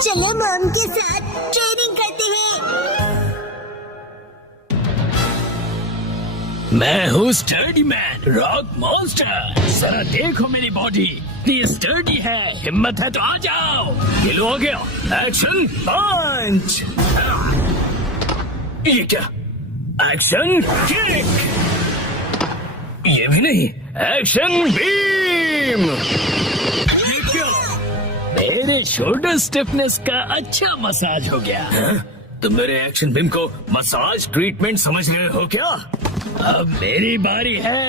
चलो मॉम के साथ ट्रेनिंग करते हैं। मैं हूँ स्टर्डी मैन, रॉक मॉन्स्टर। जरा देखो मेरी बॉडी, ये स्टर्डी है। हिम्मत है तो आ जाओ। ये लो, आ गया। एक्शन पंच। ये क्या? Action kick. ये भी नहीं। Action beam. ये क्या? मेरे शोल्डर स्टिफनेस का अच्छा मसाज हो गया। तुम मेरे एक्शन बीम को मसाज ट्रीटमेंट समझ रहे हो क्या? अब मेरी बारी है।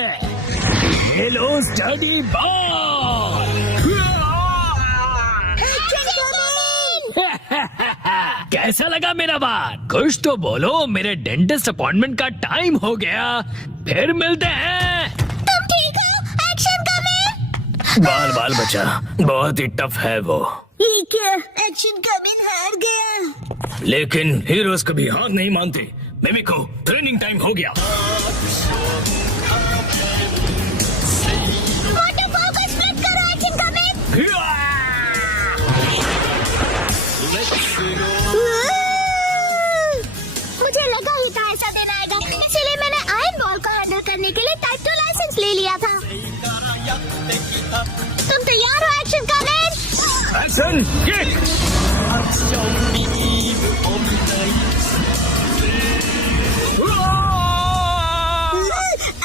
ये लो स्टडी बॉल। कैसा लगा मेरा बात? कुछ तो बोलो। मेरे डेंटिस्ट अपॉइंटमेंट का टाइम हो गया। फिर मिलते हैं। तुम ठीक हो? Action coming. बाल बाल बचा, बहुत ही टफ है वो। ये क्या? एक्शन कमिंग हार गया। लेकिन हीरोज कभी हार नहीं मानते। मिमिको, ट्रेनिंग टाइम हो गया। वाटरफॉल को स्प्लिट करो एक्शन कमिंग। मुझे लगा ही था ऐसा दिन आएगा, इसीलिए मैंने आयरन बॉल को हैंडल करने के लिए टाइप 2 लाइसेंस ले लिया था। तुम तैयार हो action coming? Action kick.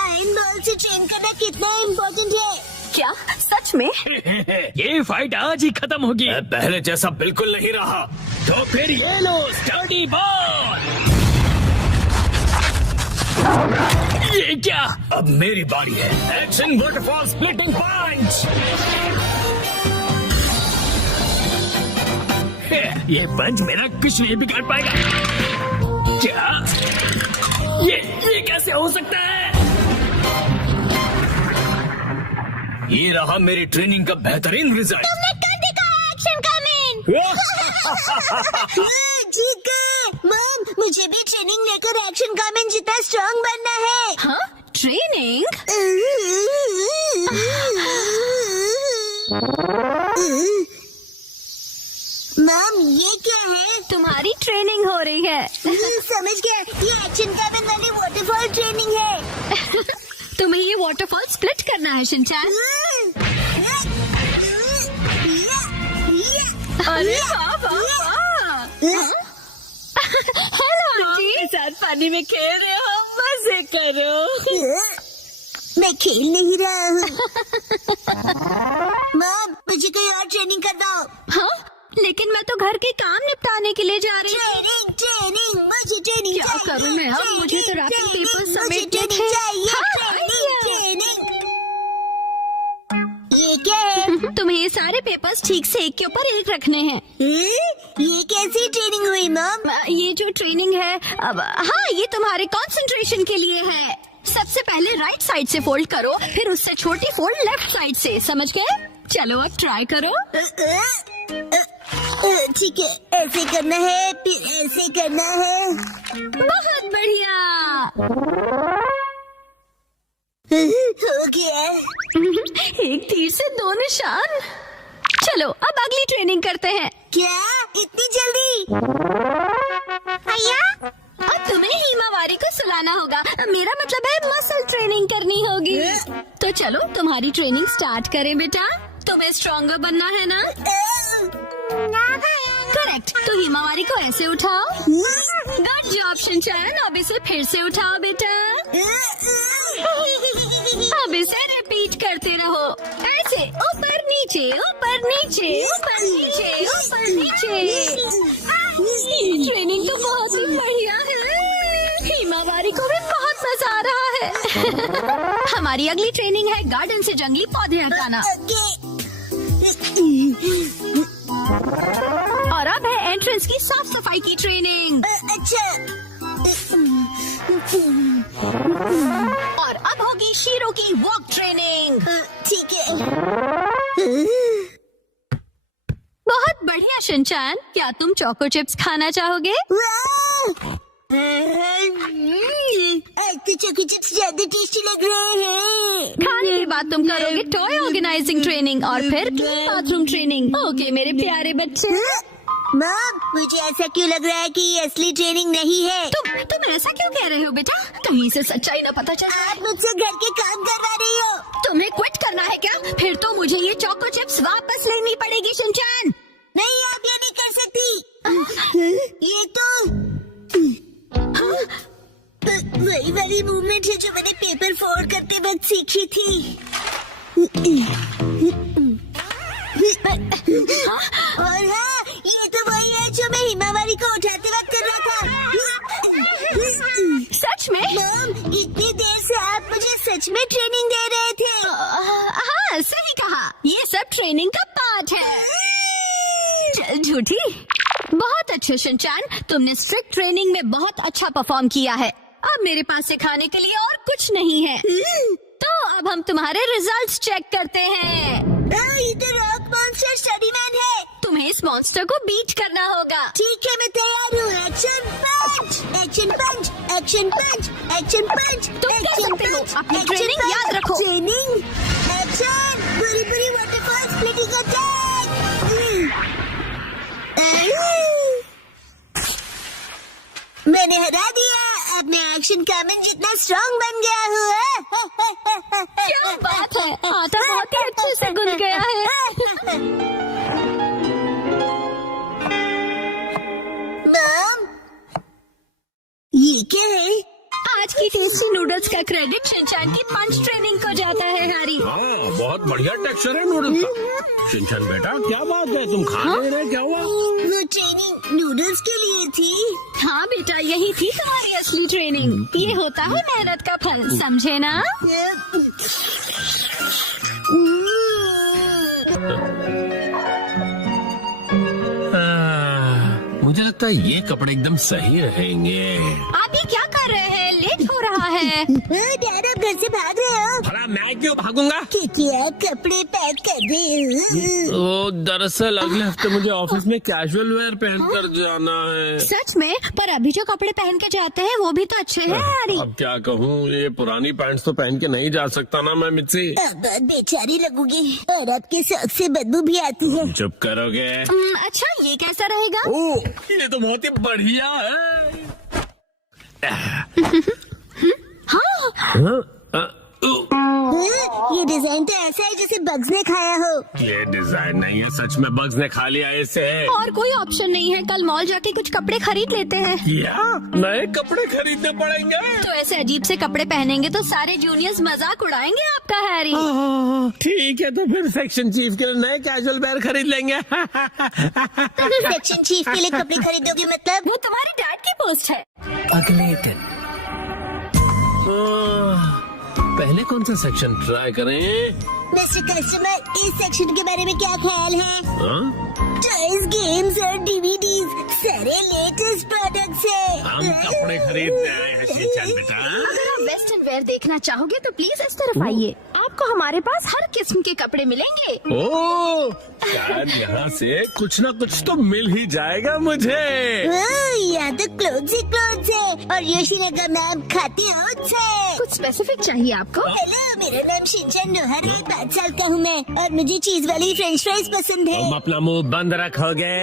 Iron ball से ट्रेन करना कितना इम्पोर्टेंट है। क्या सच में? ये फाइट आज ही खत्म होगी। पहले जैसा बिल्कुल नहीं रहा। तो फिर ये लो स्टडी बॉल। ये क्या? अब मेरी बारी है। एक्शन वाटरफॉल स्प्लिटिंग पंच। ये पंच मेरा कुछ नहीं बिगाड़ पाएगा। क्या? ये कैसे हो सकता है? ये रहा मेरी ट्रेनिंग का बेहतरीन रिजल्ट। तुमने कर दिखाया एक्शन कमिंग। ठीक है मॉम, मुझे भी ट्रेनिंग लेकर एक्शन कमिंग जितना स्ट्रांग बनना है। हाँ? ट्रेनिंग? मॉम ये क्या है? तुम्हारी ट्रेनिंग हो रही है। समझ गया, ये एक्शन कमिंग वाली वाटरफॉल ट्रेनिंग है। तुम्हें ये वाटरफॉल स्प्लिट करना है शिनचैन। अरे वाह वाह वाह। हेलो आंटी, के साथ पानी में खेल रहे हो, मजे करो। मैं खेल नहीं रहा हूँ। मॉम मुझे कोई और ट्रेनिंग कर दो। हाँ, लेकिन मैं तो घर के काम निपटाने के लिए जा रही हूँ। ट्रेनिंग ट्रेनिंग, मुझे ट्रेनिंग क्या करूँ मैं अब? मुझे तो रैपिंग पेपर समेटने थे। ट्रेनिंग चाहिए। हाँ, ट्रेनिंग। ये क्या है? तुम्हें ये सारे पेपर्स ठीक से एक के ऊपर एक रखने हैं। ये कैसी ट्रेनिंग हुई मॉम? ये जो ट्रेनिंग है अब, हाँ, ये तुम्हारे कंसंट्रेशन के लिए है। सबसे पहले राइट साइड से फोल्ड करो, फिर उससे छोटी फोल्ड लेफ्ट साइड से। समझ गए? चलो अब ट्राई करो। ठीक है, ऐसे करना है, फिर ऐसे करना है। बहुत बढ़िया। हो गया। एक तीर से 2 निशान। चलो अब अगली ट्रेनिंग करते हैं। क्या इतनी जल्दी? भैया, अब तुम्हें हिमावारी को सुलाना होगा। मेरा मतलब है मसल ट्रेनिंग करनी होगी। तो चलो तुम्हारी ट्रेनिंग स्टार्ट करें बेटा। तुम्हें स्ट्रॉन्गर बनना है ना? करेक्ट। तो हिमावारी को ऐसे उठाओ। Good job Shinchan. अब इसे फिर से उठाओ बेटा। अब इसे रिपीट करते रहो। ऐसे ऊपर नीचे ऊपर नीचे ऊपर नीचे ऊपर नीचे। ये ट्रेनिंग तो बहुत ही बढ़िया है। हिमावारी को भी बहुत मजा आ रहा है। हमारी अगली ट्रेनिंग है गार्डन से जंगली पौधे हटाना। और अब है एंट्रेंस की साफ सफाई की ट्रेनिंग। अच्छा। और अब होगी शीरो की वॉक ट्रेनिंग। ठीक है। बहुत बढ़िया शिनचैन। क्या तुम चोको चिप्स खाना चाहोगे? आज तो चोको चिप्स ज्यादा टेस्टी लग रहे हैं। खाने के बाद तुम करोगे टॉय ऑर्गेनाइजिंग ट्रेनिंग और फिर बाथरूम ट्रेनिंग। ओके मेरे प्यारे बच्चे। मॉम, मुझे ऐसा क्यों लग रहा है कि ये असली ट्रेनिंग नहीं है? तुम ऐसा क्यों कह रहे हो बेटा? कहीं से सच्चाई ना पता चल। आप मुझसे घर के काम करवा रही हो। तुम्हें क्विट करना है क्या? फिर तो मुझे ये चोको चिप्स वापस लेनी पड़ेगी शिनचैन। नहीं, आप ये नहीं कर सकती। ये तो वही वाली मूवमेंट है जो मैंने पेपर फोल्ड करते वक्त सीखी थी। और हाँ, ये तो वही है जो मैं हिमावारी को उठाते वक्त कर रहा था। सच में? मॉम, इतनी देर से आप मुझे सच में ट्रेनिंग दे रहे थे। हाँ, सही कहा। ये सब ट्रेनिंग का पार्ट है। झूठी। बहुत अच्छे शिनचैन, तुमने स्ट्रिक्ट ट्रेनिंग में बहुत अच्छा परफॉर्म किया है। अब मेरे पास सिखाने के लिए और कुछ नहीं है। तो अब हम तुम्हारे रिजल्ट्स चेक करते हैं। ये तो रॉक मॉन्स्टर स्टडी मैन है। तुम्हें इस मॉन्स्टर को बीट करना होगा। ठीक है, मैं तैयार हूँ। एक्शन पंच, एक्शन पंच, एक्शन पंच, एक्शन पंच। तुम कर सकते हो। अपनी ट्रेनिंग याद रखो। ट्रेनिंग, एक्शन, पूरी पूरी वाटरफॉल स्प्लिटिंग अटैक। मैंने हरा दिया। अब मैं एक्शन कामन जितना स्ट्रांग बन गया हूँ। क्या बात है, आटा बहुत ही अच्छे से गुन गया है। मॉम, ये क्या है? आज की टेस्टी नूडल्स का क्रेडिट शिनचैन की पंच ट्रेनिंग को जाता है हैरी। हाँ, बहुत बढ़िया टेक्सचर है नूडल्स का। शिनचैन बेटा, क्या बात है, तुम खा नहीं रहे? क्या हुआ? वो ट्रेनिंग नूडल्स के लिए थी। हाँ बेटा, यही थी तुम्हारी असली ट्रेनिंग। ये होता है मेहनत का फल, समझे ना? मुझे लगता है ये कपड़े एकदम सही रहेंगे। आप ये क्या कर रहे हैं? लेट हो रहा है। डैड, आप घर से भाग रहे हो? भला मैं क्यों भागूंगा? क्योंकि आप कपड़े पैक कर रहे हो। ओ, दरअसल अगले हफ्ते मुझे ऑफिस में कैजुअल वेयर पहनकर जाना है। सच में? पर अभी जो कपड़े पहन के जाते हैं वो भी तो अच्छे हैं हैरी। अब क्या कहूँ, ये पुरानी पैंट्स तो पहन के नहीं जा सकता ना मैं मिर्ची। अब बहुत बेचारी लगूंगी और आपके शौक से बदबू भी आती है। चुप करोगे? अच्छा, ये कैसा रहेगा? ओ, ये तो बहुत ही बढ़िया है। ये डिजाइन तो ऐसा है जैसे बग्स ने खाया हो। ये डिजाइन नहीं है, सच में बग्स ने खा लिया इसे। और कोई ऑप्शन नहीं है। कल मॉल जाके कुछ कपड़े खरीद लेते हैं। क्या नए कपड़े खरीदने पड़ेंगे? तो ऐसे अजीब से कपड़े पहनेंगे तो सारे जूनियर्स मजाक उड़ाएंगे आपका हैरी। ठीक है, तो फिर सेक्शन चीफ के लिए नए कैजुअल वेयर खरीद लेंगे। सेक्शन चीफ के लिए कपड़े खरीदोगे मतलब? वो तुम्हारे डैड की पोस्ट है। अगले दिन पहले कौन सा सेक्शन ट्राई करें? मिस्टर कस्टमर, इस सेक्शन के बारे में क्या ख्याल है? हाँ? टॉयज, गेम्स और डीवीडीज, सारे लेटेस्ट प्रोडक्ट्स है। हम कपड़े खरीदने आए हैं शिनचैन बेटा। अगर आप वेस्टर्न वेयर देखना चाहोगे तो प्लीज इस तरफ आइए। आपको हमारे पास हर किस्म के कपड़े मिलेंगे। ओह, शायद यहाँ से कुछ ना कुछ तो मिल ही जाएगा मुझे। यहाँ तो क्लोथ्स ही क्लोथ्स है और योशिनगा मैम खाती ओट्स है। कुछ स्पेसिफिक चाहिए आपको? हेलो, मेरा नाम शिनचैन नोहर है। 5 साल का हूँ मैं और मुझे चीज वाली फ्रेंच फ्राइज पसंद है। तुम अपना मुंह बंद रखोगे?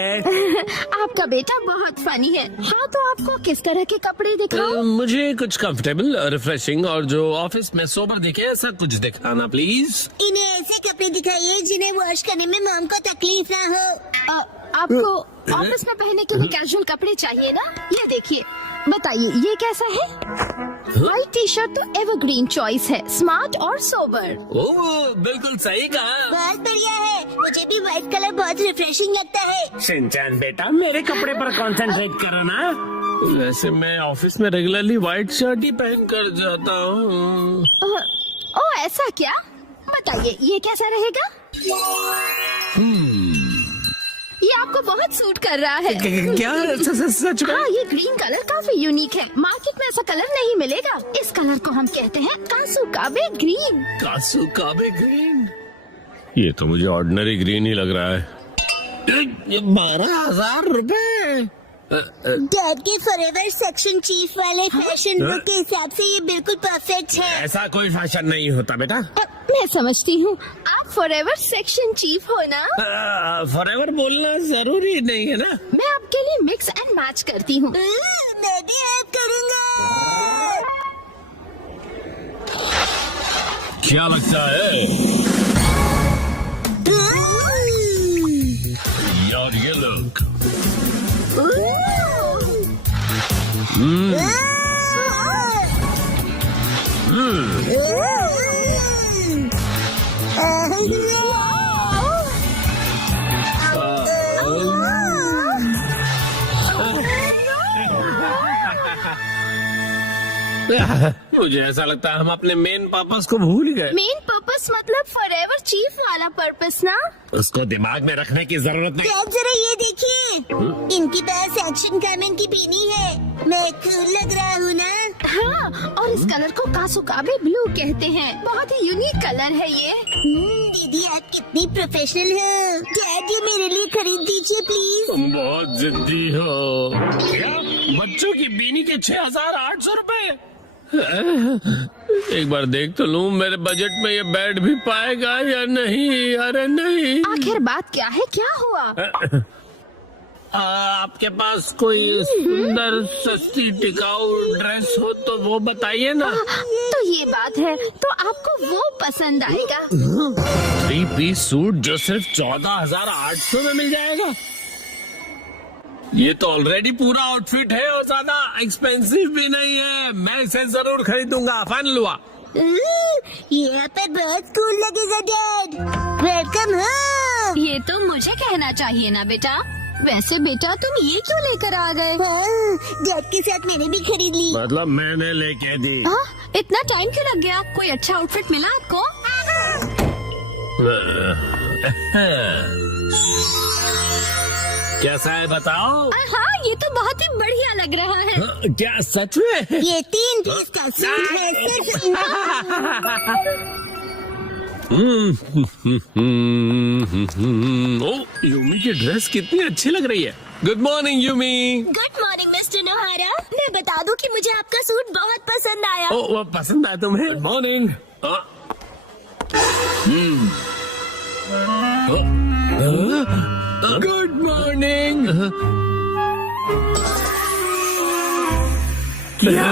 आपका बेटा बहुत फनी है। हाँ, तो आपको किस तरह के कपड़े दिखाऊं? मुझे कुछ कंफर्टेबल, रिफ्रेशिंग और जो ऑफिस में सोबर दिखे, ऐसा कुछ दिखाना प्लीज। इन्हें ऐसे कपड़े दिखाइए जिन्हें वॉश करने में मॉम को तकलीफ ना हो। आपको ऑफिस में पहनने के लिए कैजुअल कपड़े चाहिए ना? ये देखिए, बताइए ये कैसा है? व्हाइट टी शर्ट तो एवरग्रीन चॉइस है, स्मार्ट और सोबर। ओह, बिल्कुल सही कहा। बहुत बढ़िया है। मुझे भी व्हाइट कलर बहुत रिफ्रेशिंग लगता है। शिनचैन बेटा, मेरे कपड़े पर कंसंट्रेट करो ना। वैसे मैं ऑफिस में रेगुलरली व्हाइट शर्ट ही पहन कर जाता हूँ। ओह, ऐसा क्या? बताइए ये कैसा रहेगा? ये आपको बहुत सूट कर रहा है। क्या सच में? हाँ, ये ग्रीन कलर काफी यूनिक है। मार्केट में ऐसा कलर नहीं मिलेगा। इस कलर को हम कहते हैं कासुकाबे ग्रीन। कासुकाबे ग्रीन? ये तो मुझे ऑर्डिनरी ग्रीन ही लग रहा है। 12,000 रुपए। डैड के फॉरएवर सेक्शन चीफ वाले फैशन लुक के हिसाब से ये बिल्कुल परफेक्ट है। ऐसा कोई फैशन नहीं होता बेटा। मैं समझती हूँ, आप फॉरएवर सेक्शन चीफ हो ना? फॉरएवर बोलना जरूरी नहीं है ना। मैं मैच करती हूँ। मैं भी हेल्प करूँगा। क्या लगता है यार, ये लोग मुझे ऐसा लगता है हम अपने मेन पर्पस को भूल गए। मेन पर्पस मतलब फॉरएवर चीफ वाला पर्पस ना? उसको दिमाग में रखने की जरूरत नहीं। आप जरा ये देखिए, इनके पास एक्शन कामेन की पीनी है। मैं कूल लग रहा हूँ ना? हाँ, और इस कलर को कासुकाबे ब्लू कहते हैं। बहुत ही यूनिक कलर है ये। दीदी आप कितनी प्रोफेशनल हो। डैड ये मेरे लिए खरीद दीजिए प्लीज। तुम बहुत जिद्दी हो। क्या बच्चों की बीनी के 6,800 रुपए? एक बार देख तो लूं मेरे बजट में ये बैठ भी पाएगा या नहीं। अरे नहीं। आखिर बात क्या है, क्या हुआ? आपके पास कोई सुंदर सस्ती टिकाऊ ड्रेस हो तो वो बताइए ना। तो ये बात है, तो आपको वो पसंद आएगा। 3-piece सूट जो सिर्फ 14,800 में मिल जाएगा। ये तो ऑलरेडी पूरा आउटफिट है और ज्यादा एक्सपेंसिव भी नहीं है। मैं इसे जरूर खरीदूंगा। फाइनल हुआ। यहाँ पर बहुत कूल लगेगा डैड। Welcome home. ये तो मुझे कहना चाहिए ना बेटा। वैसे बेटा तुम ये क्यों लेकर आ गए? डैड के साथ मैंने भी खरीद ली। मतलब मैंने लेके दी। इतना टाइम क्यों लग गया? कोई अच्छा आउटफिट मिला आपको? कैसा है बताओ? हाँ, ये तो बहुत ही बढ़िया लग रहा है। क्या सच में? ये 3 पीस का सूट है सिर्फ। ओ, यूमी की ड्रेस कितनी अच्छी लग रही है। Good morning Yumi. Good morning mister नोहारा। मैं बता दूं कि मुझे आपका सूट बहुत पसंद आया। ओ, वो पसंद आया तुम्हें? Good morning. Good morning. क्या?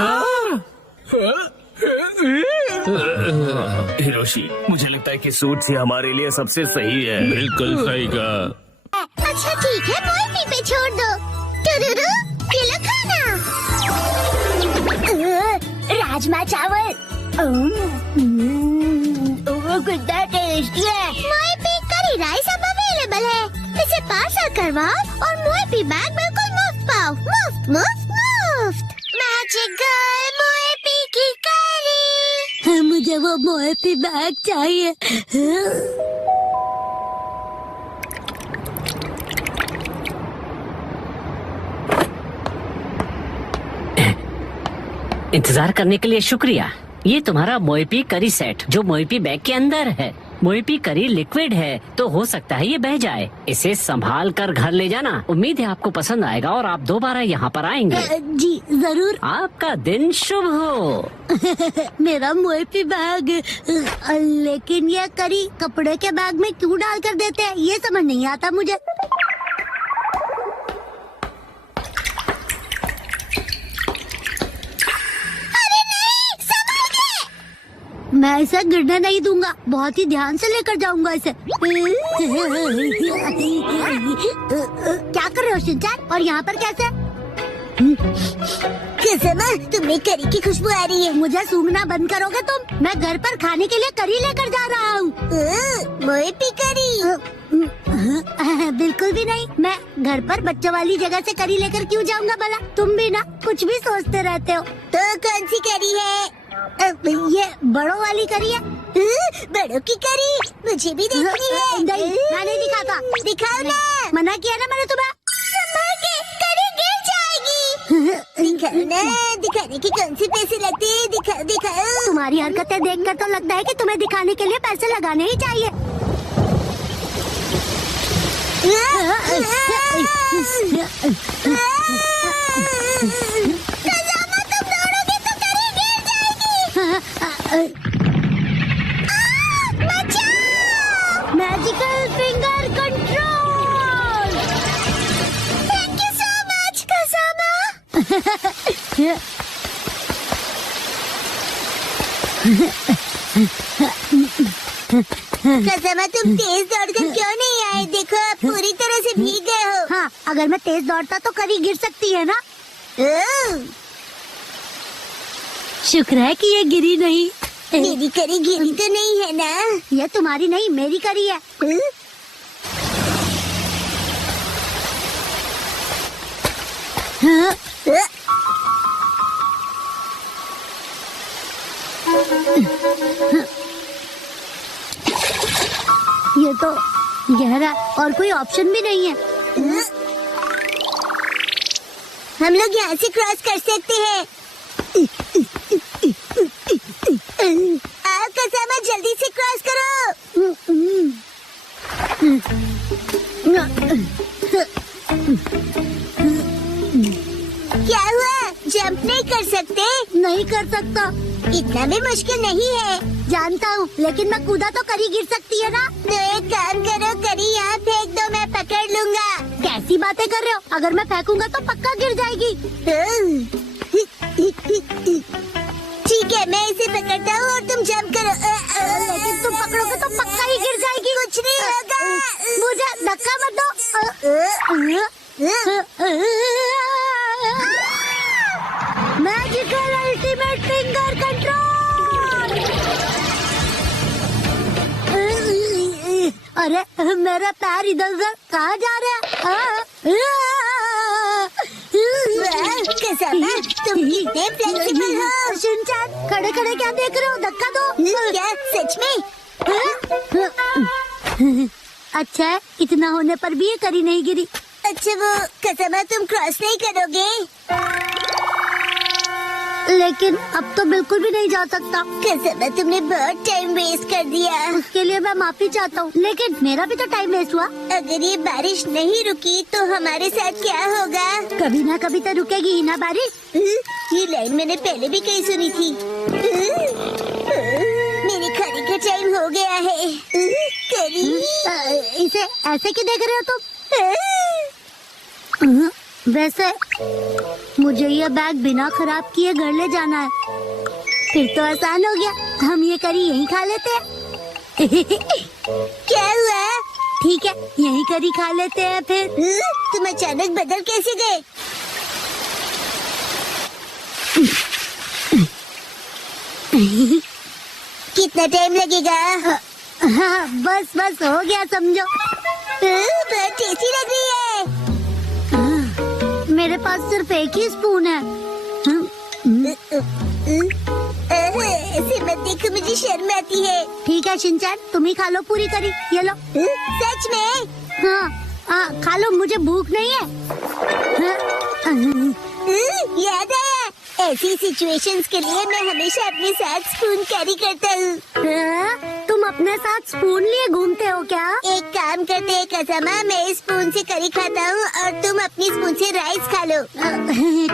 हिरोशी, मुझे लगता है कि सूट ही हमारे लिए सबसे सही है। बिल्कुल सही कहा। अच्छा ठीक है, मोहिनी पे छोड़ दो। टुरुरु, ये लो खाना। राजमा चावल। कितना टेस्टी है। मोहिनी करी राइस अब अवेलेबल है। इसे पार्सल करवाओ और मोहिनी बैग बिल्कुल मुफ्त पाओ। मुफ्त मुफ्त मुफ्त। मैजिकल मोहिनी की करी। मुझे वो मोहिनी बैग चाहिए। इंतजार करने के लिए शुक्रिया। ये तुम्हारा मोएपी करी सेट जो मोएपी बैग के अंदर है। मोएपी करी लिक्विड है तो हो सकता है ये बह जाए। इसे संभाल कर घर ले जाना। उम्मीद है आपको पसंद आएगा और आप दोबारा यहाँ पर आएंगे। जी जरूर। आपका दिन शुभ हो। मेरा मोएपी बैग। लेकिन ये करी कपड़े के बैग में क्यों डाल कर देते हैं, ये समझ नहीं आता मुझे। मैं इसे गिरने नहीं दूंगा। बहुत ही ध्यान से लेकर जाऊंगा इसे। क्या कर रहे हो शिनचैन? और यहाँ पर कैसे? कसमा, तुम्हें करी की खुशबू आ रही है। मुझे सूंघना बंद करोगे तुम? मैं घर पर खाने के लिए करी लेकर जा रहा हूँ। मोएपी करी? बिल्कुल भी नहीं। मैं घर पर बच्चों वाली जगह से करी लेकर क्यों जाऊंगा भला? तुम भी ना कुछ भी सोचते रहते हो। तो कौन सी करी है? ये बड़ों वाली करी है। बड़ों की करी मुझे भी देखनी है। नहीं, मैं नहीं दिखाता। दिखाओ ना। मना किया ना मैंने तुम्हें। करी गिर जाएगी। दिखाओ ना। दिखाने के कौन से पैसे लगते हैं? दिखाओ दिखाओ। तुम्हारी हरकतें देखकर तो लगता है कि तुम्हें दिखाने के लिए पैसे लगाने ही चाहिए। तुम दौड़ोगे तो करी गिर जाएगी। Magical finger control. Thank you so much. कसमा तुम तेज दौड़कर क्यों नहीं आए? देखो आप पूरी तरह से भीग गए हो। हाँ, अगर मैं तेज दौड़ता तो करी गिर सकती है ना। शुक्र है कि ये गिरी नहीं। मेरी करी गिरी तो नहीं है ना? ये तुम्हारी नहीं, मेरी करी है। हाँ? ये तो गहरा और कोई ऑप्शन भी नहीं है। हम लोग यहाँ से क्रॉस कर सकते हैं। आओ कसमा, जल्दी से क्रॉस करो। क्या हुआ? जंप नहीं कर सकते? नहीं कर सकता। इतना भी मुश्किल नहीं है। जानता हूँ, लेकिन मैं कूदा तो करी गिर सकती है ना। तो एक काम करो, करी यहाँ फेंक दो, मैं पकड़ लूंगा। कैसी बातें कर रहे हो? अगर मैं फेंकूंगा तो पक्का गिर जाएगी। ठीक है, मैं इसे पकड़ता हूँ और तुम जंप करो। लेकिन तुम पकड़ोगे तो पक्का ही गिर जाएगी। कुछ नहीं होगा। मुझे धक्का मत दो। Magical ultimate finger control. अरे मेरा पैर इधर उधर कहाँ जा रहा है? तुम कितने फ्लेक्सिबल हो। शिनचैन, खड़े खड़े क्या देख रहे हो? धक्का दो। क्या सच में? अच्छा है, इतना होने पर भी ये करी नहीं गिरी। अच्छा वो कसमा, तुम क्रॉस नहीं करोगे? लेकिन अब तो बिल्कुल भी नहीं जा सकता। कसमा, तुमने बहुत टाइम वेस्ट कर दिया। उसके लिए मैं माफी चाहता हूँ, लेकिन मेरा भी तो टाइम वेस्ट हुआ। अगर ये बारिश नहीं रुकी तो हमारे साथ क्या होगा? कभी ना कभी तो रुकेगी ही ना बारिश। ये लाइन मैंने पहले भी कहीं सुनी थी। मेरे खाने का टाइम हो गया है। करी, इसे ऐसे क्यों देख रहे हो तुम? वैसे मुझे ये बैग बिना खराब किए घर ले जाना है। फिर तो आसान हो गया, हम ये करी यहीं खा लेते हैं। क्या हुआ? ठीक है, यहीं करी खा लेते हैं फिर। तुम अचानक बदल कैसे गए? कितना टाइम लगेगा? हाँ, बस बस हो गया समझो। बहुत टेस्टी लग रही है। मेरे पास सिर्फ एक ही स्पून है। ऐसे मत देखो, मुझे शर्म आती है। ठीक है शिनचैन, तुम ही खा लो पूरी करी। ये लो। सच में? हाँ, खा लो, मुझे भूख नहीं है। याद आया, ऐसी सिचुएशंस के लिए मैं हमेशा अपने साथ स्पून कैरी करता हूँ। तुम अपने साथ स्पून लिए घूमते हो क्या? एक काम करते हैं कसमा, मैं इस स्पून से करी खाता हूँ और तुम अपनी स्पून से राइस खा लो।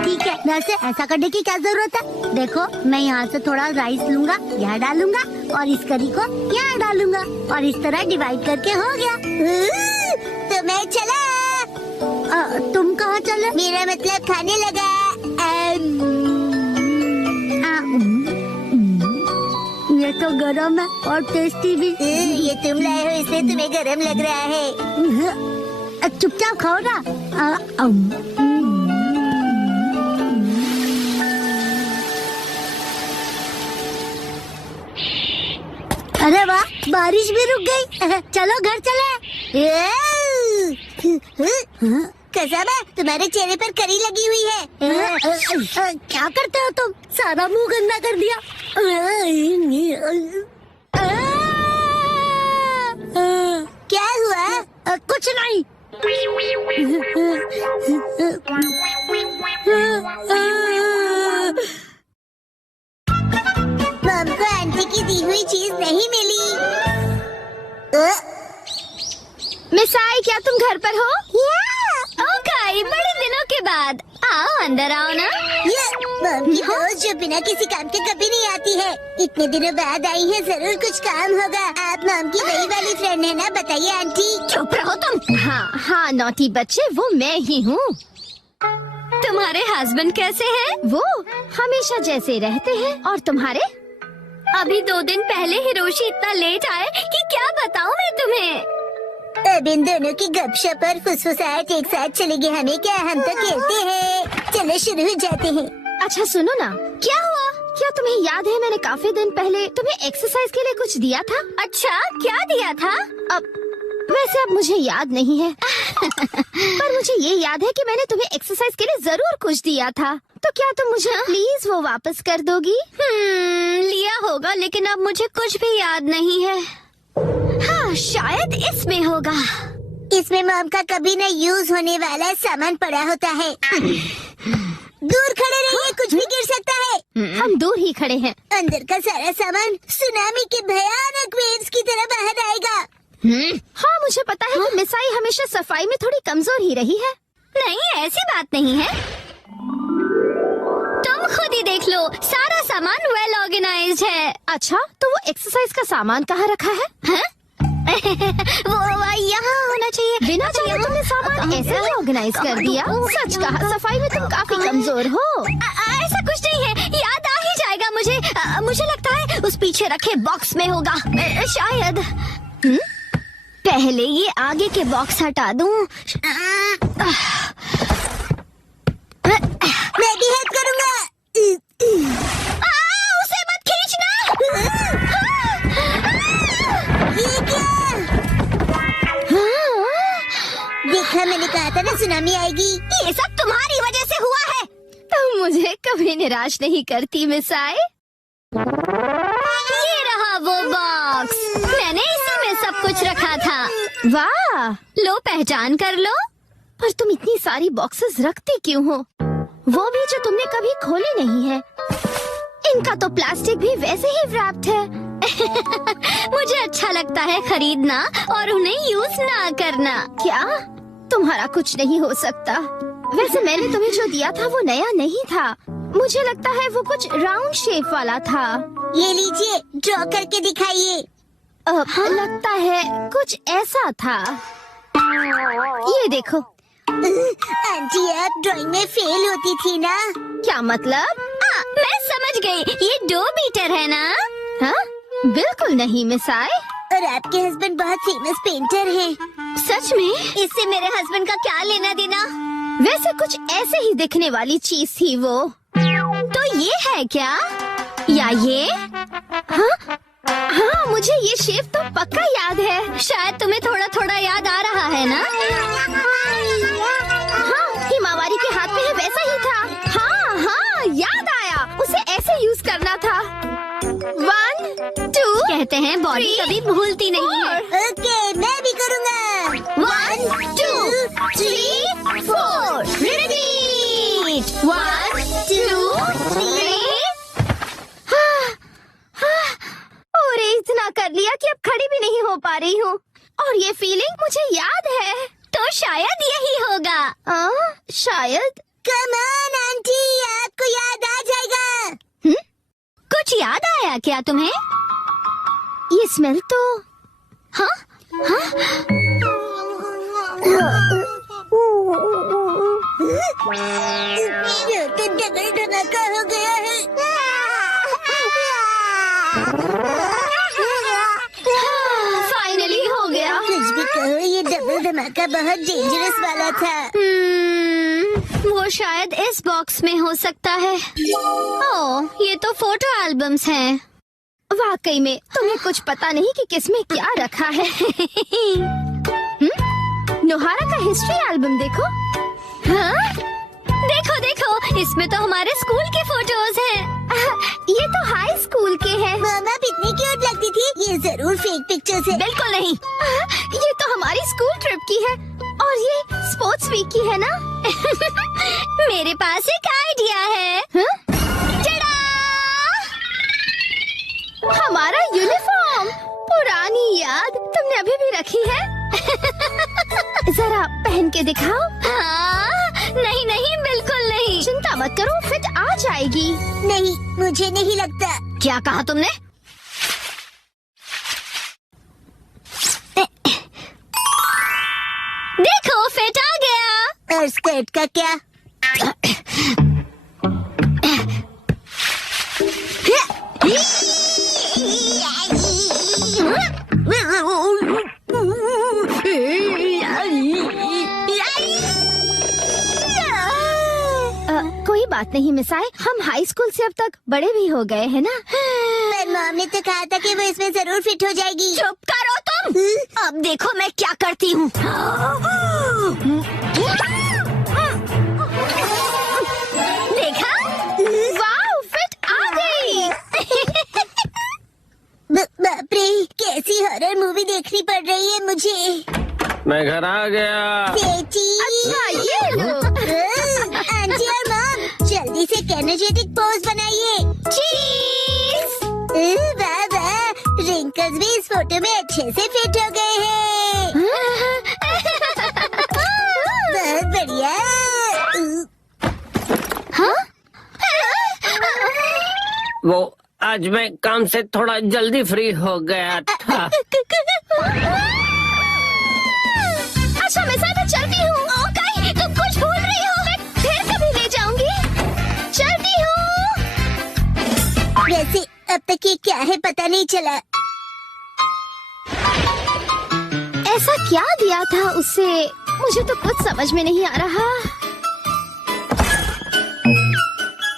ठीक है, वैसे ऐसा करने की क्या जरूरत है? देखो, मैं यहाँ से थोड़ा राइस लूंगा, यहाँ डालूंगा और इस करी को यहाँ डालूंगा और इस तरह डिवाइड करके हो गया। तो मैं चला। तुम कहाँ चले? मेरा मतलब खाने लगा। ये तो गरम है और टेस्टी भी। ये तुम लाए हो इसलिए तुम्हें गरम लग रहा है। चुपचाप खाओ ना। अरे वाह, बारिश भी रुक गई। चलो घर चले। कसमा, तुम्हारे चेहरे पर करी लगी हुई है। क्या करते हो तुम? सारा मुंह गंदा कर दिया। क्या हुआ? कुछ नहीं। मम को आंटी की दी हुई चीज नहीं मिली। मिस आई, क्या तुम घर पर हो? ओ काई, बड़े दिनों के बाद। आओ अंदर आओ ना। ये मम की दोस्त जो बिना किसी काम के कभी नहीं आती है, इतने दिनों बाद आई है, जरूर कुछ काम होगा। आप मम की वही वाली फ्रेंड है ना? बताइए आंटी। चुप रहो तुम। हाँ हाँ, नौटी बच्चे, वो मैं ही हूँ। तुम्हारे हस्बैंड कैसे हैं? वो हमेशा जैसे रहते हैं। और तुम्हारे? अभी 2 दिन पहले हिरोशी इतना लेट आए कि क्या बताऊं मैं तुम्हें। अब इन दोनों की गपशप और फुसफुसाहट एक साथ चलेगी, हमें क्या, हम तो खेलते हैं। चलो शुरू हो जाते हैं। अच्छा सुनो ना, क्या हुआ? क्या तुम्हें याद है मैंने काफी दिन पहले तुम्हें एक्सरसाइज के लिए कुछ दिया था? अच्छा, क्या दिया था? वैसे अब मुझे याद नहीं है पर मुझे ये याद है कि मैंने तुम्हें एक्सरसाइज के लिए जरूर कुछ दिया था। तो क्या तुम मुझे प्लीज वो वापस कर दोगी? लिया होगा, लेकिन अब मुझे कुछ भी याद नहीं है। हाँ, शायद इसमें होगा। इसमें मॉम का कभी न यूज होने वाला सामान पड़ा होता है। दूर खड़े रहिए, कुछ भी गिर सकता है। हम दूर ही खड़े हैं। अंदर का सारा सामान सुनामी के भयानक वेव्स की तरह बाहर आएगा। हाँ, मुझे पता है कि मिसाई हमेशा सफाई में थोड़ी कमजोर ही रही है। नहीं, ऐसी बात नहीं है। तुम खुद ही देख लो, सारा सामान वेल ऑर्गेनाइज्ड है। अच्छा, तो वो एक्सरसाइज का सामान कहाँ रखा है? वो यहाँ होना चाहिए। बिना जाने तुमने सामान ऐसे ही ऑर्गेनाइज कर दिया। सच कहा, सफाई में तुम काफी कमजोर हो। ऐसा कुछ नहीं है, याद आ ही जाएगा मुझे। मुझे लगता है उस पीछे रखे बॉक्स में होगा, शायद। पहले ये आगे के बॉक्स हटा दूं। मैं भी हेल्प करूँगा। उसे मत खींचना। ये क्या? देखा, मैंने कहा था ना सुनामी आएगी। ये सब तुम्हारी वजह से हुआ है। तुम मुझे कभी निराश नहीं करती मिसाई। ये रहा वो बॉक्स, मैंने इसी में सब कुछ रखा था। वाह, लो, पहचान कर लो। पर तुम इतनी सारी बॉक्सेस रखती क्यों हो? वो भी जो तुमने कभी खोले नहीं है। इनका तो प्लास्टिक भी वैसे ही रैप्ड है। मुझे अच्छा लगता है खरीदना और उन्हें यूज ना करना। क्या? तुम्हारा कुछ नहीं हो सकता। वैसे मैंने तुम्हें जो दिया था वो नया नहीं था। मुझे लगता है वो कुछ राउंड शेप वाला था। ये लीजिए, ड्रॉ करके दिखाइए। लगता है कुछ ऐसा था। ये देखो। आंटी, आप ड्राइंग में फेल होती थी ना। क्या मतलब? मैं समझ गई, ये डो बीटर है ना? हाँ? बिल्कुल नहीं मिसाई। और आपके हस्बैंड बहुत फेमस पेंटर हैं। सच में? इससे मेरे हस्बैंड का क्या लेना देना? वैसे कुछ ऐसे ही दिखने वाली चीज थी वो। तो ये है क्या? या ये? हाँ, मुझे ये शेप तो पक्का याद है। शायद तुम्हें थोड़ा थोड़ा याद आ रहा है ना? हाँ, हिमावारी के हाथ में है वैसा ही था। हाँ, याद आया। उसे ऐसे यूज करना था। 1, 2, कहते हैं बॉडी कभी भूलती नहीं है। ओके, मैं भी करूँगा। 1, 2, 3, 4, रिपीट। 1, 2, 3। और इतना कर लिया कि अब खड़ी भी नहीं हो पा रही हूँ। और ये फीलिंग मुझे याद है। तो शायद यही होगा। शायद। कम ऑन आंटी, आपको याद आ जाएगा। कुछ याद आया क्या तुम्हें? ये स्मेल तो। हाँ? ये तो डबल धमाका हो गया है। फाइनली हो गया। कुछ भी कहो, ये डबल धमाका बहुत डेंजरस वाला था। वो शायद इस बॉक्स में हो सकता है। ओह, ये तो फोटो एल्बम्स हैं। वाकई में तुम्हें कुछ पता नहीं कि किसमें क्या रखा है। नोहारा का हिस्ट्री एल्बम देखो। हाँ? देखो देखो, इसमें तो हमारे स्कूल के फोटोज हैं। ये तो हाई स्कूल के हैं। मामा इतनी क्यूट लगती थी। ये जरूर फेक पिक्चर्स है। बिल्कुल नहीं। ये तो हमारी स्कूल ट्रिप की है। और ये स्पोर्ट्स वीक की है ना? मेरे पास एक आइडिया है। टडा! हमारा यूनिफॉर्म। पुरानी याद तुमने अभी भी रखी है? जरा पहन के दिखाओ। नहीं नहीं, बिल्कुल नहीं। चिंता मत करो, फिट आ जाएगी। नहीं, मुझे नहीं लगता। क्या कहा तुमने? देखो, फिट आ गया। और स्कर्ट का क्या? कोई बात नहीं मिसाई, हम हाई स्कूल से अब तक बड़े भी हो गए हैं ना। पर मॉम ने तो कहा था कि वो इसमें जरूर फिट हो जाएगी। चुप करो तुम। अब देखो मैं क्या करती हूँ। देखा? वाओ, फिट आ गई। बाप रे, कैसी हॉरर मूवी देखनी पड़ रही है मुझे। मैं घर आ गया। बेटी। अच्छा, ये लो। आंटी और मॉम, जल्दी से एनर्जेटिक पोज बनाइए। चीज। वाह वाह, रिंकल्स भी इस फोटो में अच्छे से फिट हो गए हैं। बहुत बढ़िया। वो आज मैं काम से थोड़ा जल्दी फ्री हो गया था। अच्छा मिसाई, मैं चलती हूँ। ओके, तुम कुछ भूल रही हो। मैं फिर कभी ले जाऊंगी। चलती हूँ। वैसे अब तक ये क्या है पता नहीं चला। ऐसा क्या दिया था उसे, मुझे तो कुछ समझ में नहीं आ रहा।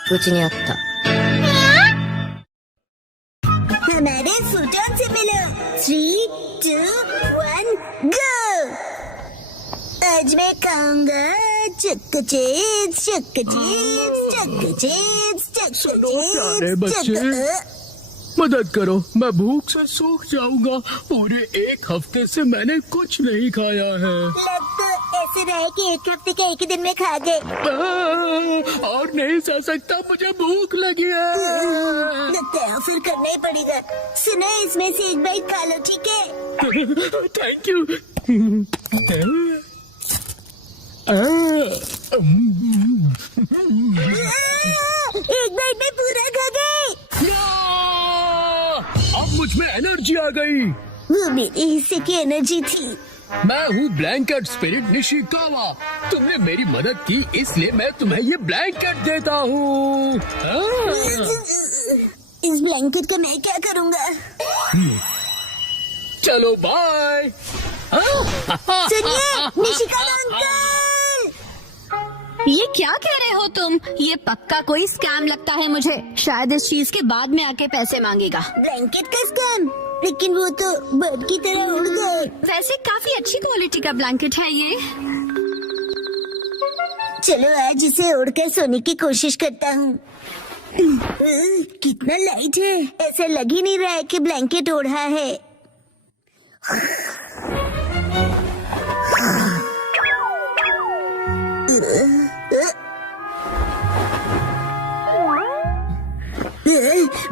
कुछ नहीं आता। हमारे फूटों से मिलो। 3, 2, 1, गो। आज मैं कहूँगा चक्का चिप्स, चक्का चिप्स, चक्का चिप्स, चक्का प्यारे बच्चे। चिप्स। मदद करो, मैं भूख से सूख जाऊंगा। पूरे 1 हफ्ते से मैंने कुछ नहीं खाया है। लग तो ऐसे रहा है कि 1 हफ्ते के 1 ही दिन में खा गए। और नहीं सह सकता, मुझे भूख लगी है। लगता है फिर करना ही पड़ेगा। सुनो, इसमें से एक बाइट खा लो, ठीक है? Thank you. एक बाइट में पूरा खा गए। अब मुझ में एनर्जी आ गई। वो मेरे हिस्से की एनर्जी थी। मैं हूँ ब्लैंकेट स्पिरिट निशिकावा। तुमने मेरी मदद की, इसलिए मैं तुम्हें ये ब्लैंकेट देता हूँ। इस ब्लैंकेट का मैं क्या करूँगा? चलो बाय। सुनिए, निशिकावा अंकल। ये क्या कह रहे हो तुम? ये पक्का कोई स्कैम लगता है मुझे। शायद इस चीज के बाद में आके पैसे मांगेगा। ब्लैंकेट का स्कैम? लेकिन वो तो बर्ड की तरह उड़ गए। वैसे काफी अच्छी क्वालिटी का ब्लैंकेट है ये। चलो आज इसे ओढ़कर सोने की कोशिश करता हूँ। कितना लाइट है, ऐसा लग ही नहीं रहा है कि ब्लैंकेट ओढ़ा है।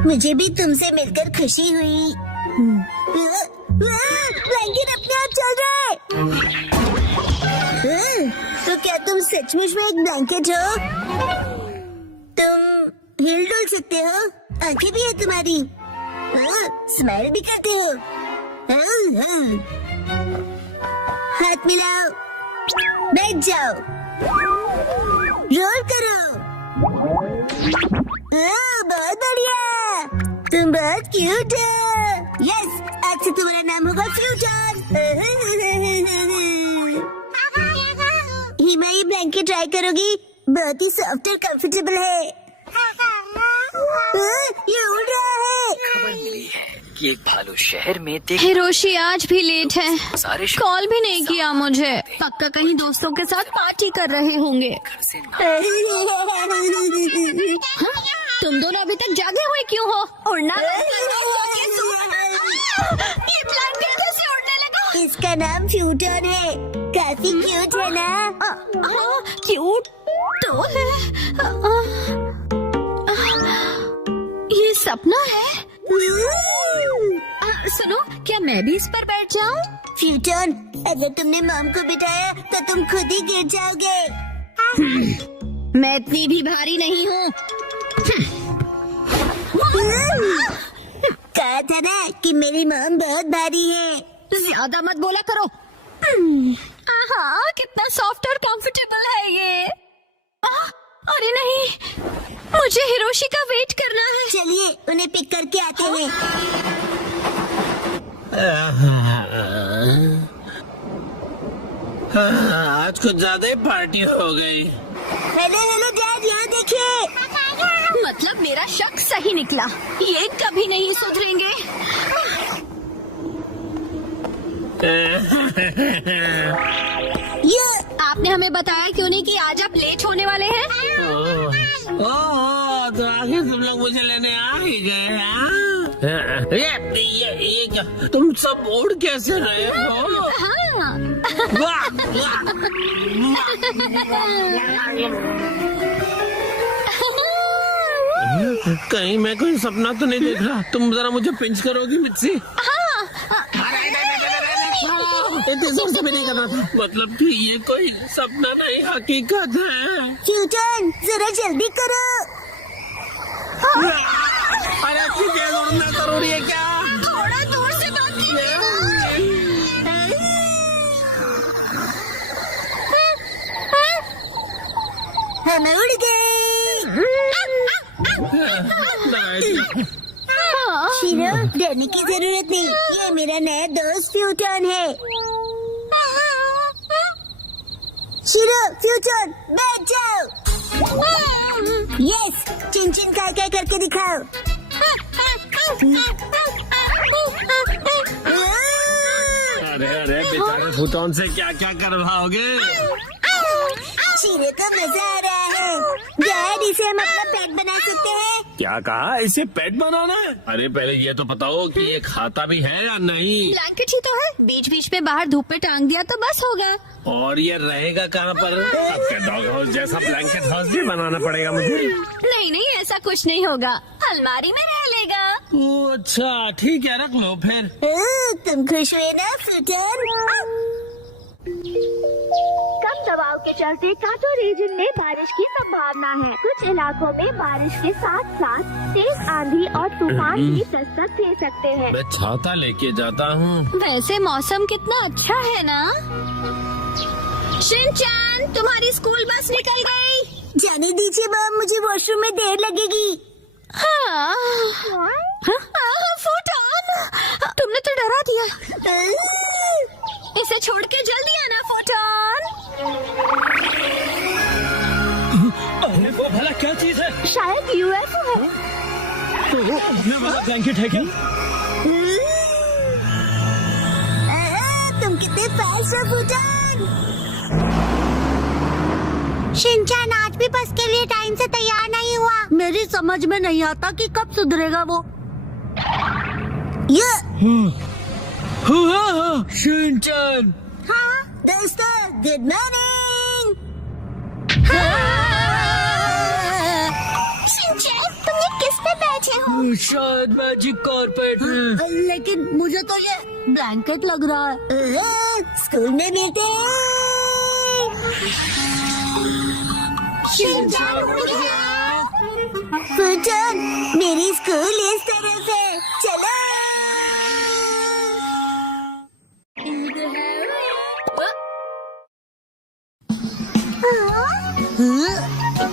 मुझे भी तुमसे मिलकर खुशी हुई। ब्लैंकेट अपने आप चल रहा है। तो क्या तुम सचमुच में एक ब्लैंकेट हो? तुम हिल डुल सकते हो, आंखें भी है तुम्हारी, स्माइल भी करते हो। हाथ मिलाओ, बैठ जाओ, रोल करो। बहुत बढ़िया, तुम बहुत क्यूट हो। यस, आज से तुम्हारा नाम होगा फ्यूचर। हिमा, ये ब्लैंकेट ट्राई करोगी? बहुत ही सॉफ्ट और कंफर्टेबल है। ये उड़ रहा है। खबर मिली है कि एक भालू शहर में देख हिरोशी आज भी लेट है, सारे कॉल भी नहीं किया मुझे। पक्का कहीं दोस्तों के साथ पार्टी कर रहे होंगे। घर से तुम दोनों अभी तक जागे हुए क्यों हो? उड़ना ये ब्लैंकेट कैसे उड़ने लगा? इसका नाम फ्यूटन है। काफी क्यूट है ना? क्यूट तो है। ये सपना है। सुनो, क्या मैं भी इस पर बैठ जाऊं? फ्यूटन, अगर तुमने मॉम को बिठाया तो तुम खुद ही गिर जाओगे। मैं इतनी भी भारी नहीं हूँ। कहा था ना कि मेरी मॉम बहुत भारी है। ज्यादा मत बोला करो। हाँ, कितना सॉफ्ट और कंफर्टेबल है ये। मुझे हिरोशी का वेट करना है। चलिए उन्हें पिक करके आते हैं। आज कुछ ज्यादा ही पार्टी हो गई। हेलो हेलो डैड, यहाँ देखिए। मतलब मेरा शक सही निकला, ये कभी नहीं सुधरेंगे। ये आपने हमें बताया क्यों नहीं कि आज आप लेट होने वाले हैं? ओह, तो आखिर तुम लोग मुझे लेने आ ही गए। हाँ? ये क्या, तुम सब उड़ कैसे रहे हो? हाँ। वाह, वाह। कहीं मैं कोई सपना तो नहीं देख रहा? तुम जरा मुझे पिंच करोगी मिर्ची? इतने जोर से भी नहीं करना था। मतलब कि ये कोई सपना नहीं, हकीकत है। फ्यूटन, जरा जल्दी करो। अरे इतनी तेज उड़ना जरूरी है क्या? थोड़ा दूर से बात कीजिए। हम उड़ गए। शीरो, डरने की जरूरत नहीं, ये मेरा नया दोस्त फ्यूटन है। शीरो, फ्यूटन, बैठ जाओ। यस, चिन चिन काय काय करके दिखाओ। अरे अरे बेचारे फुटोन से क्या क्या करवाओगे? शीरो को मजा आ रहा है। डैड, इसे हम अपना पेट बना सकते हैं। क्या कहा? इसे पेट बनाना है? अरे पहले ये तो बताओ कि ये खाता भी है या नहीं? ब्लैंकेट ही तो है, बीच बीच में बाहर धूप पे टांग दिया तो बस होगा। और ये रहेगा कहाँ पर? सबके डॉग हाउस जैसा ब्लैंकेट हाउस भी बनाना पड़ेगा मुझे। नहीं नहीं, ऐसा कुछ नहीं होगा, अलमारी में रह लेगा। ओह, अच्छा ठीक है, रख लो फिर। तुम खुश हुए ना फ्यूटन? कम दबाव के चलते कांटो रीजन में बारिश की संभावना है। कुछ इलाकों में बारिश के साथ साथ तेज आंधी और तूफान भी दस्तक दे सकते हैं। मैं छाता लेके जाता हूँ। वैसे मौसम कितना अच्छा है ना? शिनचैन, तुम्हारी स्कूल बस निकल गई। जाने दीजिए मॉम, मुझे वॉशरूम में देर लगेगी। हाँ। फूटन, तुमने तो डरा दिया। इसे छोड़ के जल्दी आना फूटन। अरे वो भला क्या चीज है? शायद यूएफओ है। अपने वाला ब्लैंकेट है क्या? तुम कितने फास्ट हो फूटन। शिनचैन आज भी बस के लिए टाइम से तैयार नहीं हुआ। मेरी समझ में नहीं आता कि कब सुधरेगा वो। ये शिनचैन, हाँ दोस्तों, गुड मॉर्निंग। शिनचैन, तुम ये किस पे बैठे हो? शायद मैजिक कारपेट। लेकिन मुझे तो ये ब्लैंकेट लग रहा है। स्कूल में मिलते हैं। फूटन, मेरी स्कूल इस तरफ है, चलो।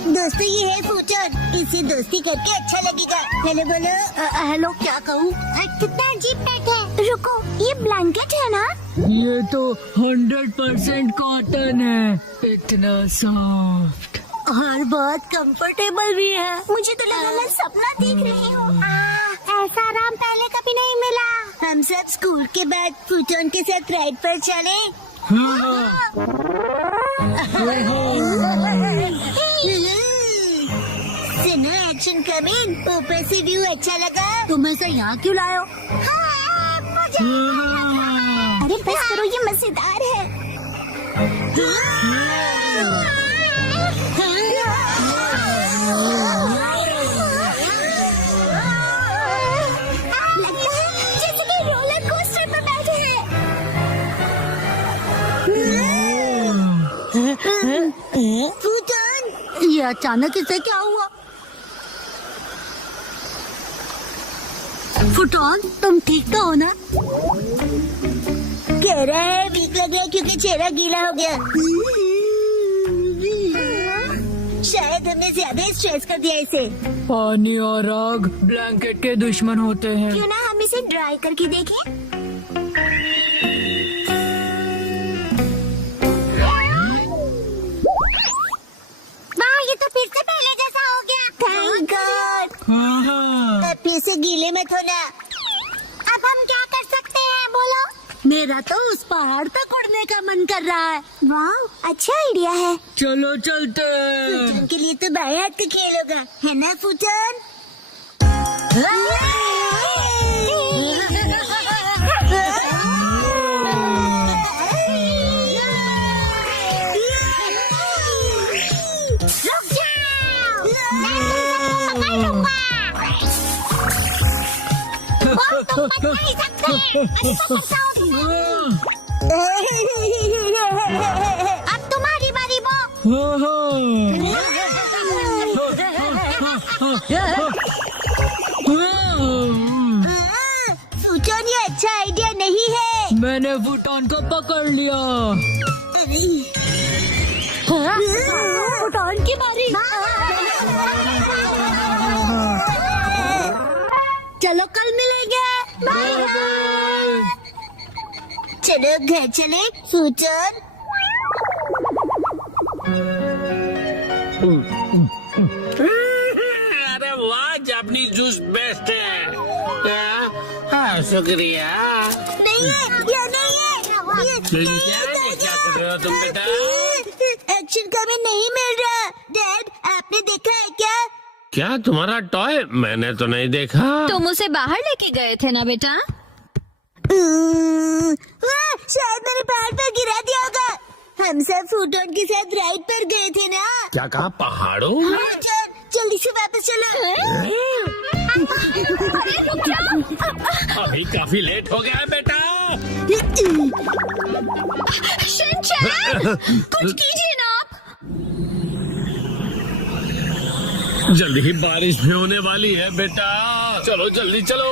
दोस्तों, ये है फूटन, इससे दोस्ती करके अच्छा लगेगा। हेलो बोलो। हेलो, क्या कहूँ? कितना अजीब पेट है। रुको, ये ब्लैंकेट है ना? ये तो 100% कॉटन है, इतना सॉफ्ट और बहुत कंफर्टेबल भी है। मुझे तो लगा मैं सपना देख रही हूँ। ऐसा आराम पहले कभी नहीं मिला। हम सब स्कूल के बाद फूटन के साथ राइड पर चले। सुनो, एक्शन कमिंग। ऊपर से व्यू अच्छा लगा। तुम ऐसा यहाँ क्यों लाए हो? अरे बस करो, ये मजेदार है। जैसे कि रोलर कोस्टर पर बैठे हैं। फूटन, ये अचानक इसे क्या हुआ? फूटन, तुम ठीक तो हो ना? कह रहा है वीक लग रहा है क्योंकि चेहरा गीला हो गया। शायद हमने ज्यादा स्ट्रेस कर दिया इसे। पानी और आग ब्लैंकेट के दुश्मन होते हैं। क्यों ना हम इसे ड्राई करके देखें? वाह, ये तो फिर से पहले जैसा हो गया। Thank God. अब फिर से गीले मत होना। अब हम क्या कर सकते हैं, बोलो? मेरा तो उस पहाड़ तक उड़ने का मन कर रहा है। वाह, अच्छा आइडिया है। चलो चलते हैं। फूटन के लिए तो बाएं हाथ का खेल होगा, है ना फूटन? रुक जाओ, मैं तुम सबको पकड़ लूंगा। और तुम बच नहीं सकते। अभी तो फंसाओ। अब तुम्हारी बारी, फूटन, ये अच्छा आइडिया नहीं है। मैंने फूटन को पकड़ लिया। फूटन की बारी। चलो कल मिलेंगे। चलो घर चले फूटन। अरे वाह, जापानी जूस बेस्ट है। हाँ, शुक्रिया। नहीं है, ये नहीं है। क्या कर रहे हो तुम बेटा? एक्शन कभी नहीं मिल रहा। डैड, आपने देखा है क्या? क्या तुम्हारा टॉय? मैंने तो नहीं देखा। तुम उसे बाहर लेके गए थे ना बेटा? शायद मैंने पहाड़ पर गिरा दिया होगा। हम सब फूटन के साथ राइड पर गए थे ना। क्या कहा, पहाड़ों? फूटन, जल्दी से वापस चलो। अभी काफी लेट हो गया है बेटा। शिनचैन, कुछ कीजिए ना आप। जल्दी ही बारिश भी होने वाली है बेटा। चलो जल्दी चलो।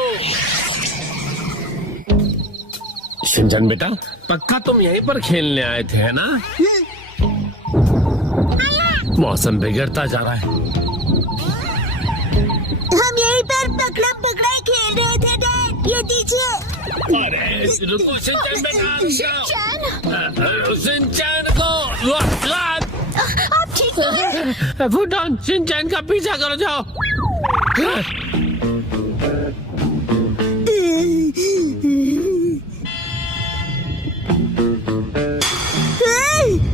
शिनचैन बेटा, पक्का तुम यहीं पर खेलने आए थे, है ना? मौसम बिगड़ता जा रहा है। हम यहीं पर पकड़म पकड़ाई खेल रहे थे डैड। ये दीजिए। अरे रुको शिनचैन बेटा। शिनचैन को आप ठीक है? फूटन, शिनचैन का पीछा करो, जाओ।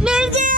मिल गया।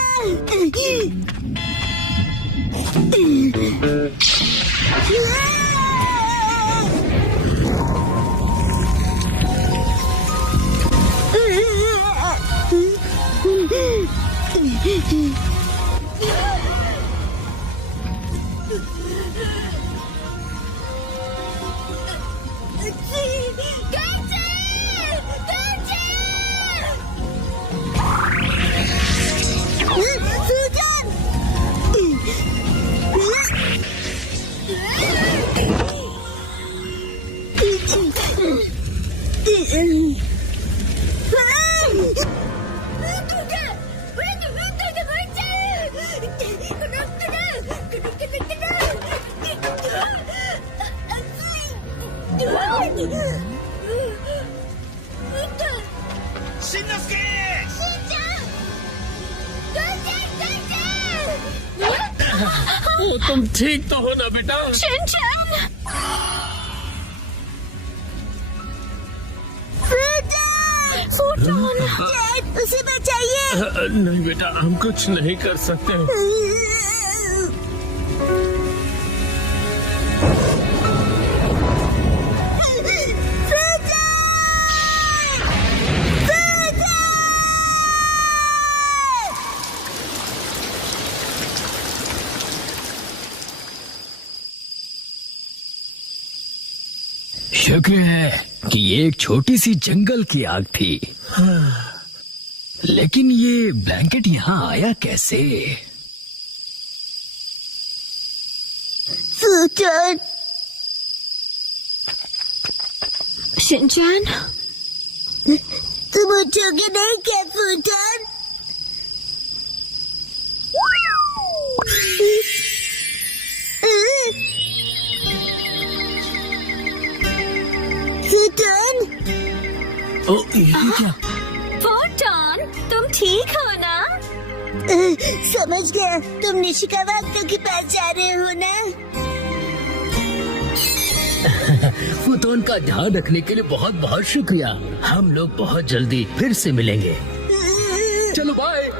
तुम ठीक तो हो ना बेटा? शिनचैन, फूटन, उसे बचाइए। नहीं बेटा, हम कुछ नहीं कर सकते। शुक्र है कि ये एक छोटी सी जंगल की आग थी। लेकिन ये ब्लैंकेट यहाँ आया कैसे? फूटन, शिनचैन, तुम उठोगे नहीं क्या फूटन? ओ ये क्या? फोटोन, तुम ठीक हो ना? समझ गया, तुम निशिकावा अंकल के पास जा रहे हो ना? फोटोन का ध्यान रखने के लिए बहुत बहुत शुक्रिया। हम लोग बहुत जल्दी फिर से मिलेंगे। चलो बाय।